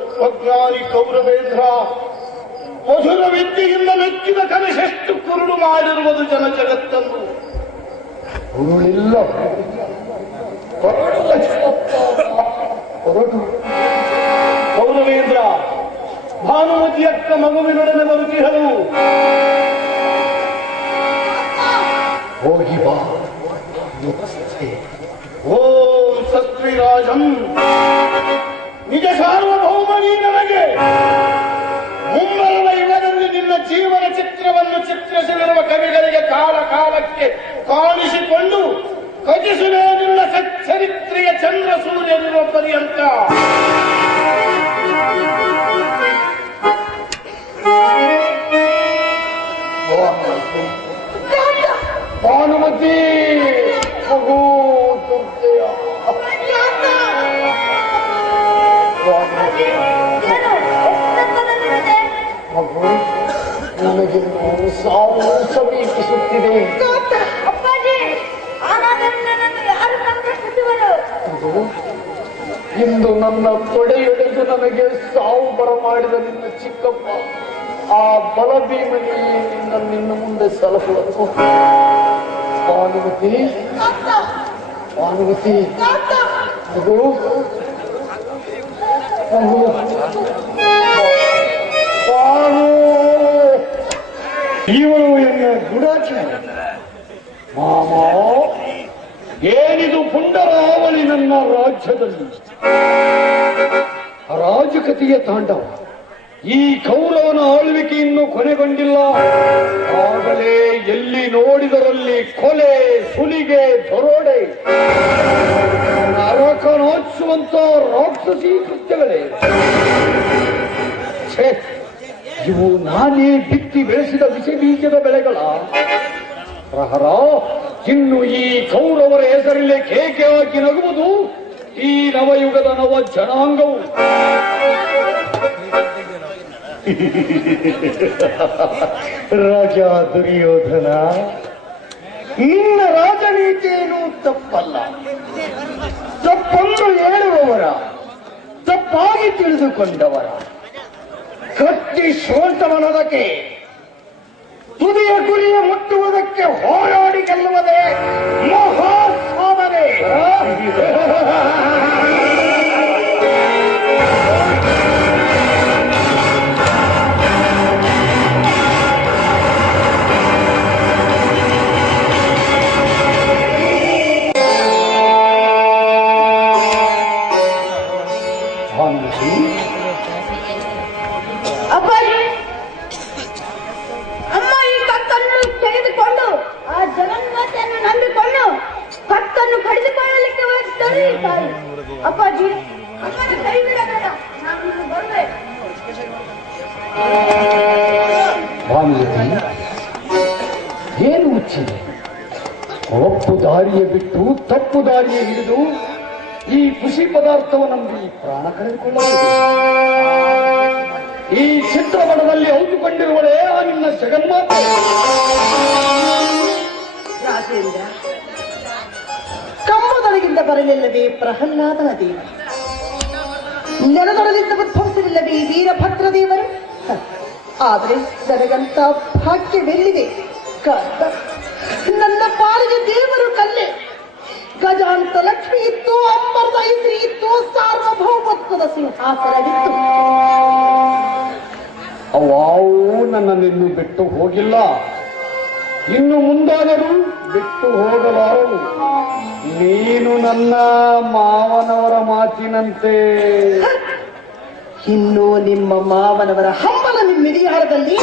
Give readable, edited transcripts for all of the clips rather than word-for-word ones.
ತತ್ವಜ್ಞಾನಿ ಕೌರವೇಂದ್ರ ಮಧುರ ವಿದ್ಯೆಯಿಂದ ಮೆಚ್ಚಿದ ಕನಸೆಷ್ಟು ಕುರುಡು ಮಾಡಿರುವುದು ಜನ ಜಗತ್ತನ್ನು. ಉರುಳಿಲ್ಲ ಕೌರವೇಂದ್ರ ಭಾನುಮತಿ ಅಕ್ಕ ಮಗುವಿನೊಡನೆ ಬರುತ್ತಿಹಳು. ಹೋಗಿ ಬಾ. ಓಂ ಸತ್ವಿರಾಜಂ ನಿಜ ಸಾರ್ವಭೌಮನಿ ನನಗೆ ಮುಂಬರುವ ಯುಗದಲ್ಲಿ ನಿನ್ನ ಜೀವನ ಚಿತ್ರವನ್ನು ಚಿತ್ರಿಸಲಿರುವ ಕವಿಗಳಿಗೆ ಕಾಲ ಕಾಲಕ್ಕೆ ಕಾಣಿಸಿಕೊಂಡು ಕಜಿಸುವೆ ನಿನ್ನ ಸಚ್ಚರಿತ್ರೆಯ ಚಂದ್ರ ಸೂರ್ಯನಿರುವ ಪರ್ಯಂತ. ಭಾನುಮತಿ ಮಗು ದುರ್ದಯ ಮಗು ನನಗೆ ಸಾವು ಸಮೀಪಿಸುತ್ತಿದೆ. ಇಂದು ನನ್ನ ತೊಡೆಯೊಡೆದು ನನಗೆ ಸಾವು ಬರಮಾಡಿದ ನಿನ್ನ ಚಿಕ್ಕಪ್ಪ ಆ ಬಲಭೀಮನಿ ನಿನ್ನ ಮುಂದೆ ಸಲಹುವುದು. ಭಾನುಮತಿ ಭಾನುಮತಿ ಮಗು ಇವಳು ಎನ್ನ ಗುಡಾಚಿ ಮಾಮ. ಏನಿದು ಪುಂಡರ ಅವಳಿ ನನ್ನ ರಾಜ್ಯದಲ್ಲಿ ರಾಜಕತೆಯ ತಾಂಡವ. ಈ ಕೌರವನ ಆಳ್ವಿಕೆ ಇನ್ನೂ ಕೊನೆಗೊಂಡಿಲ್ಲ. ಆಗಲೇ ಎಲ್ಲಿ ನೋಡಿದರಲ್ಲಿ ಕೊಲೆ, ಸುಲಿಗೆ, ದರೋಡೆ, ನರಕ ನಾಚುವಂತ ರಾಕ್ಷಸಿ ಕೃತ್ಯಗಳೇ. ಇವು ನಾನೇ ಬಿತ್ತಿ ಬೆಳೆಸಿದ ವಿಷ ಬೀಜದ ಬೆಳೆಗಳ ಪ್ರಹರ. ಇನ್ನು ಈ ಕೌರವರ ಹೆಸರಲ್ಲೇ ಕೇಕೆ ಹಾಕಿ ನಗುವುದು ಈ ನವಯುಗದ ನವ ಜನಾಂಗವು. ರಾಜ ದುರ್ಯೋಧನ, ನಿನ್ನ ರಾಜನೀತಿಯೇನು ತಪ್ಪಲ್ಲ. ತಪ್ಪನ್ನು ಹೇಳುವವರ, ತಪ್ಪಾಗಿ ತಿಳಿದುಕೊಂಡವರ ಕತ್ತಿ ಶೋಧವನದಕ್ಕೆ ತುದಿಯ ಗುರಿಯ ಮುಟ್ಟುವುದಕ್ಕೆ ಹೋರಾಡಿ ಗೆಲ್ಲುವುದೇ ಮಹಾಸಾಧನೆ. ಅಪ್ಪಾಜಿ ಅಪ್ಪಾಜಿ ಕೈ ಬಿಡಬೇಡ, ನಾನು ಬರುವೆ. ಏನು ಮುಚ್ಚಿದೆ? ಒಪ್ಪು ದಾರಿಯ ಬಿಟ್ಟು ತಪ್ಪು ದಾರಿಯ ಹಿಡಿದು ಈ ಖುಷಿ ಪದಾರ್ಥವನ್ನು ನಂಬಿ ಪ್ರಾಣ ಕಳೆದುಕೊಳ್ಳಬಹುದು. ಈ ಚಿತ್ರಪಟದಲ್ಲಿ ಹೌದುಕೊಂಡಿರುವಳೇ ಆ ನಿನ್ನ ಜಗನ್ಮಾತೆ. ರಾಜೇಂದ್ರ, ಕಂಬದೊಳಗಿಂದ ಬರಲಿಲ್ಲವೇ ಪ್ರಹ್ಲಾದನ ದೇವ, ನೆಲದೊಳಗಿಂದ ಉದ್ಭವಿಸಲಿಲ್ಲವೇ ವೀರಭದ್ರ ದೇವರು. ಆದರೆ ನನಗಂತ ಭಾಗ್ಯವೆಲ್ಲಿದೆ? ನನ್ನ ಪಾಲಿಗೆ ದೇವರು ಕಲ್ಲೆ. ಗಜಾಂತ ಲಕ್ಷ್ಮಿ ಇತ್ತು, ಅಂಬರದ ಐತ್ರಿ ಇತ್ತು, ಸಾರ್ವಭೌಮತ್ವದ ಸಿಂಹಾಸನವಿತ್ತು. ಅವಾವು ನನ್ನನ್ನಿನ್ನು ಬಿಟ್ಟು ಹೋಗಿಲ್ಲ, ಇನ್ನು ಮುಂದಾದರೂ ಬಿಟ್ಟು ಹೋಗಲಾರವು. ನೀನು ನನ್ನ ಮಾವನವರ ಮಾತಿನಂತೆ. ಇನ್ನು ನಿಮ್ಮ ಮಾವನವರ ಹಂಬಲ ನಿಮ್ಮಿಡಿಯಾಳದಲ್ಲಿ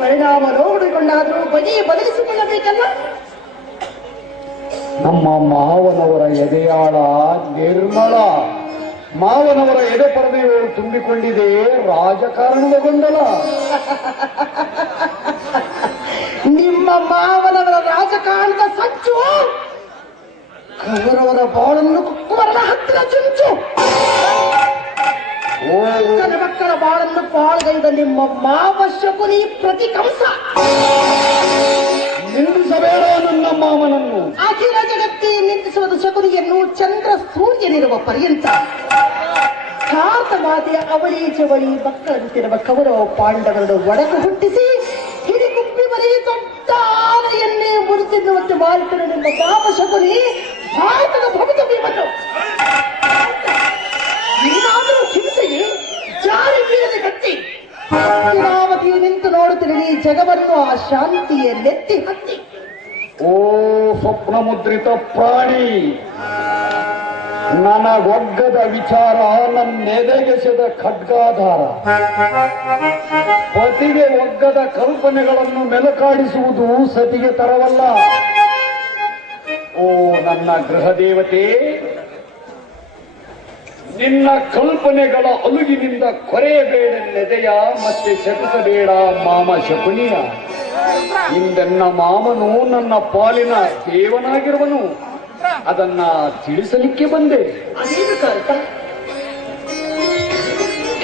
ಪರಿಣಾಮ ನೋಡಿಕೊಂಡಾದರೂ ಬಗೆ ಬದಲಿಸಿಕೊಳ್ಳಬೇಕಲ್ಲ. ನಮ್ಮ ಮಾವನವರ ಎದೆಯಾಳ ನಿರ್ಮಲ. ಮಾವನವರ ಎದೆ ಪರದೆಯು ತುಂಬಿಕೊಂಡಿದೆ ರಾಜಕಾರಣದ ಗೊಂದಲ. ನಿಮ್ಮ ಮಾವನವರ ರಾಜಕಾರಣದ ಸಚ್ಚು ಕೌರವರ ಬಾಳನ್ನು ಕುಕ್ಕುವರನ ಹತ್ತಿರ ಚುಂಚು. ನನ್ನ ಮಕ್ಕಳ ಬಾಳನ್ನು ಪಾಳ್ಗೈದ ನಿಮ್ಮ ಮಾವ ಶಕುನಿ ಪ್ರತಿ ಕಂಸ. ನಿಲ್ಲಿಸಬೇಡ ನನ್ನ ಮಾವನನ್ನು. ಅಖಿಲ ಜಗತ್ತೇ ನಿಂದಿಸುವುದು ಶಕುನಿಯನ್ನು ಚಂದ್ರ ಸೂರ್ಯನಿರುವ ಪರ್ಯಂತ. ಮಾತೆಯ ಅವಳಿ ಜವಳಿ ಮಕ್ಕಳಂತಿರುವ ಕೌರವ ಪಾಂಡವರನ್ನು ಒಡಕು ಹುಟ್ಟಿಸಿ ಹಿಡಿಗುಪ್ಪಿ ಮರಿ ದೊಡ್ಡ ಆನೆಯನ್ನೇ ಮುರಿತಿನ್ನುವಂತೆ ಮಾಡಿದರೆ ನಿಮ್ಮ ಪಾಪ ಶಕುನಿ ಭಾರತದ ಭವಿತವ್ಯವನ್ನು ಏನಾದರೂ ಹಿಂಸೆಯೇ ಜಾರಿ ಬೀಳದೆ ಕಟ್ಟಿ ಸೇನಾವತಿಯು ನಿಂತು ನೋಡುತ್ತಿರಲಿ ಜಗವನ್ನು ಆ ಶಾಂತಿಯ ನೆತ್ತಿ ಹತ್ತಿ. ಓ ಸ್ವಪ್ನ ಮುದ್ರಿತ ಪ್ರಾಣಿ, ನನಗೊಗ್ಗದ ವಿಚಾರ ನನ್ನೆದೆಗೆಸೆದ ಖಡ್ಗಾಧಾರ. ಪತಿಗೆ ಒಗ್ಗದ ಕಲ್ಪನೆಗಳನ್ನು ಮೆಲುಕಾಡಿಸುವುದು ಸತಿಗೆ ತರವಲ್ಲ. ಓ ನನ್ನ ಗೃಹ ದೇವತೆ, ನಿನ್ನ ಕಲ್ಪನೆಗಳ ಅಲುಗಿನಿಂದ ಕೊರೆಯಬೇಡೆನ್ನೆದೆಯ, ಮತ್ತೆ ಶಪಿಸಬೇಡ ಮಾಮ ಶಕುನಿಯ. ಇಂದೆನ್ನ ಮಾಮನು ನನ್ನ ಪಾಲಿನ ದೇವನಾಗಿರುವನು, ಅದನ್ನ ತಿಳಿಸಲಿಕ್ಕೆ ಬಂದೆ.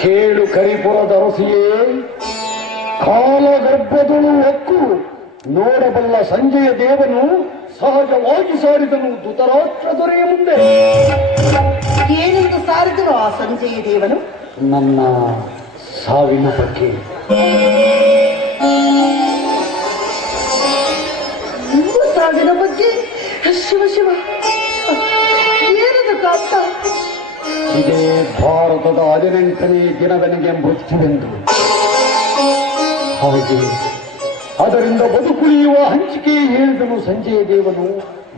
ಕೇಳು ಕರಿಪುರದ ಅರಸಿಯೇ, ಕಾಲಗರ್ಭದಳು ಹೊಕ್ಕು ನೋಡಬಲ್ಲ ಸಂಜೆಯ ದೇವನು ಸಹಜವಾಗಿ ಸಾರಿದನು ಧೃತರಾಷ್ಟ್ರ ದೊರೆಯ ಮುಂದೆ. ಏನೆಂದು ಸಾರಿದನು ಆ ಸಂಜೆಯ ದೇವನು? ನನ್ನ ಸಾವಿನ ಬಗ್ಗೆ. ನಿಮ್ಮ ಸಾವಿನ ಬಗ್ಗೆ? ಶಿವ ಶಿವ, ಏನದು ಕಾಂತ? ಇದೇ ಭಾರತದ 18ನೇ ದಿನದನಿಗೆ ಮೃತ್ಯುವೆಂದು, ಹಾಗೆ ಅದರಿಂದ ಬದುಕುಳಿಯುವ ಹಂಚಿಕೆ ಹೇಳಿದನು ಸಂಜೆಯ ದೇವನು.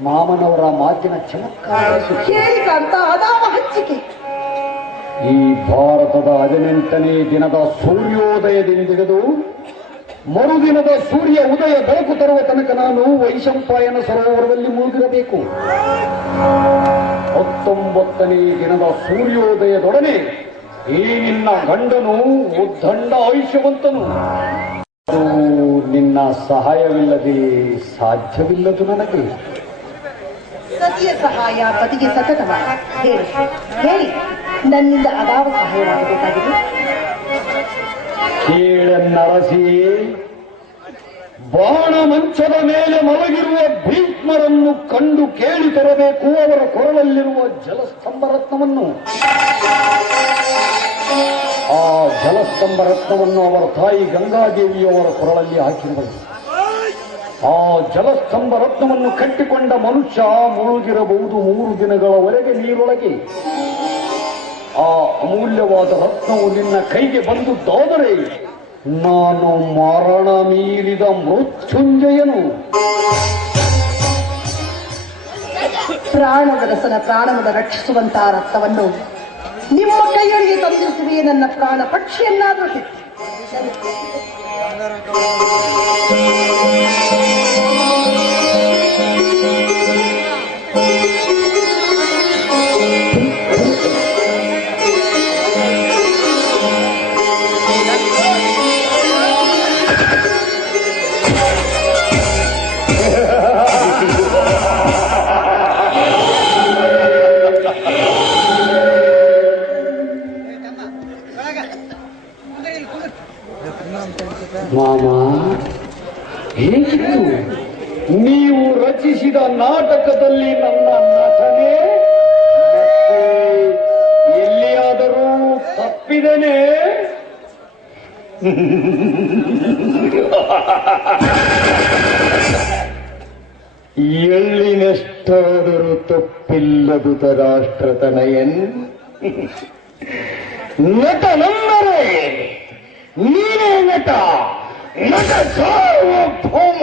ಮಾಮನವರ ಮಾತಿನ ಚಮತ್ಕಾರ ಕೇಳಿ ಕಾಂತ, ಅದಾವ ಹಂಚಿಕೆ? ಈ ಭಾರತದ 18ನೇ ದಿನದ ಸೂರ್ಯೋದಯದಿಂದಿಡಿದು ಮರುದಿನದ ಸೂರ್ಯ ಉದಯ ಬೆಳಕು ತರುವ ತನಕ ನಾನು ವೈಶಂಪಾಯನ ಸರೋವರದಲ್ಲಿ ಮುಳುಗಿರಬೇಕು. 19ನೇ ದಿನದ ಸೂರ್ಯೋದಯದೊಡನೆ ಈ ನಿನ್ನ ಗಂಡನು ಉದ್ದಂಡ ಆಯುಷ್ಯವಂತನು. ಅದು ನಿನ್ನ ಸಹಾಯವಿಲ್ಲದೆ ಸಾಧ್ಯವಿಲ್ಲದು ನನಗೆ. ಸತಿಯ ಸಹಾಯ ಪತಿಗೆ ಸತತವ. ಹೇಳಿ ಹೇಳಿ, ನನ್ನಿಂದ ಅದಾವ ಸಹಾಯವಾಗಬೇಕಾಗಿದೆ? ಕೇಳನ್ನರಸಿಯೇ, ಬಾಣ ಮಂಚದ ಮೇಲೆ ಮಲಗಿರುವ ಭೀಷ್ಮರನ್ನು ಕಂಡು ಕೇಳಿ ತರಬೇಕು ಅವರ ಕೊರಳಲ್ಲಿರುವ ಜಲಸ್ತಂಭ ರತ್ನವನ್ನು. ಆ ಜಲಸ್ತಂಭ ರತ್ನವನ್ನು ಅವರ ತಾಯಿ ಗಂಗಾದೇವಿಯವರ ಕೊರಳಲ್ಲಿ ಹಾಕಿರುವರು. ಆ ಜಲಸ್ತಂಭ ರತ್ನವನ್ನು ಕಟ್ಟಿಕೊಂಡ ಮನುಷ್ಯ ಮುಳುಗಿರಬಹುದು 3 ದಿನಗಳವರೆಗೆ ನೀರೊಳಗೆ. ಆ ಅಮೂಲ್ಯವಾದ ರತ್ನವು ನಿನ್ನ ಕೈಗೆ ಬಂದುದಾದರೆ ನಾನು ಮರಣ ಮೀರಿದ ಮೃತ್ಯುಂಜಯನು. ಪ್ರಾಣದ ರಸನ ಪ್ರಾಣವನ್ನು ರಕ್ಷಿಸುವಂತಹ ರಕ್ತವನ್ನು ನಿಮ್ಮ ಕೈಯೊಳಗೆ ತಂದಿರುತ್ತವೆ. ನನ್ನ ಪ್ರಾಣ ಪಕ್ಷಿಯನ್ನಾದರೂ ಕಿತ್ತು ಮಾಮ, ಹೇಗಿತ್ತು ನೀವು ರಚಿಸಿದ ನಾಟಕದಲ್ಲಿ ನನ್ನ ನಟನೆ? ಎಲ್ಲಿಯಾದರೂ ತಪ್ಪಿದೆನೆ? ಎಳ್ಳಿನಷ್ಟಾದರೂ ತಪ್ಪಿಲ್ಲದು ರಾಷ್ಟ್ರತನಯನ್. ನಟನೆಂದರೆ ನೀನೇ ನಟ, ನಟ ಸಾರ್ವಭೌಮ.